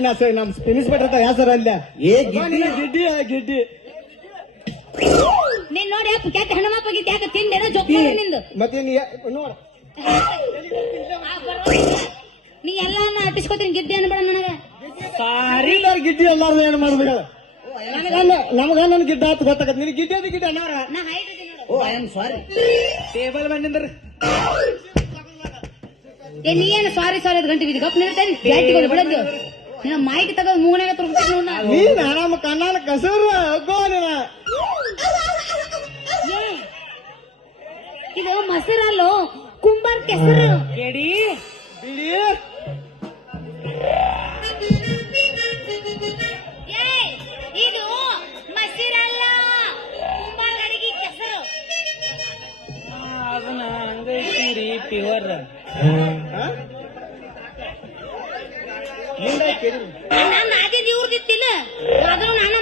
ನಾ ಸರ್ ನಮ್ ಇನ್ಸ್ಪೆಕ್ಟರ್ ಯಾವ ಸರ್ ಅಲ್ಲ ಏ ಗಿಡ್ಡಿ ಗಿಡ್ಡಿ ಗಿಡ್ಡಿ ನೀನ್ ನೋಡಿ ಕೆಟ್ಟ ಹೆಣ್ಮಕ್ಳಿಗೆ ಯಾಕೆ ತಿಂದೇನೋ ಜೊಕ್ಕ ನಿಂದು ಮತ್ತೆ ನೋಡ ನೀ ಎಲ್ಲಾನ ಅಟ್ಟಿಸ್ಕೊತೀನಿ ಗಿಡ್ಡಿ ಅನ್ಬೇಡ ನನಗ ಸಾರಿ ಗಿಡ್ಡಿ ಎಲ್ಲಾರು ಏನ್ ಮಾಡ್ಬೇಕ ನಮಗ ನನ್ ಗಿಡ್ಡ ಆತ ಗೊತ್ತಾಗತ್ ನಿನ್ ಗಿಡ್ಡಿ ಅದು ಗಿಡ್ಡ ಅನ್ನಾರ ನಾ ಹೈಟ್ ಇದೀನಿ ನೋಡು. ಓ ಐ ಆಮ್ ಸಾರಿ. ಟೇಬಲ್ ಬಂದಿಂದ್ರಿ ಏ ನೀ ಏನು ಸಾರಿ ಸಾರಿ ಗಂಟೆ ಬಿದ್ದು ಗಪ್ ನಿಲ್ತೇನೆ ಬ್ಯಾಟಿಗಳು ಬಿಡದ್ದು ನಿನ್ನ ಮಾಹಿತಿ ತಗೋ ಮೂಗನಾಗ ತುರ್ಬಿಟ್ಟು ನೋಡ ನೀನ ನಮ್ಮ ಕಣ್ಣಾನ ಕಸೂರ ಹೋಗೋ ನೀನ ಇದು ಮೊಸರಲ್ಲೋ ಕುಂಬಾರ್ ಕೆಸರು ಕೇಳಿ ಬಿಡಿ ಇದು ಮೊಸರಲ್ಲ ಕುಂಬಾರ್ ಅಡಿಗೆ ಕೆಸರು ಅದನ್ನ ಹಂಗೈತಿ ಪ್ಯೂರ್ ಮುಂದೆ ಕೇಳಿ ನಾನು ಅದೇ ಇವ್ರದಿತ್ತಿಲ್ಲ ಆದ್ರೂ ನಾನು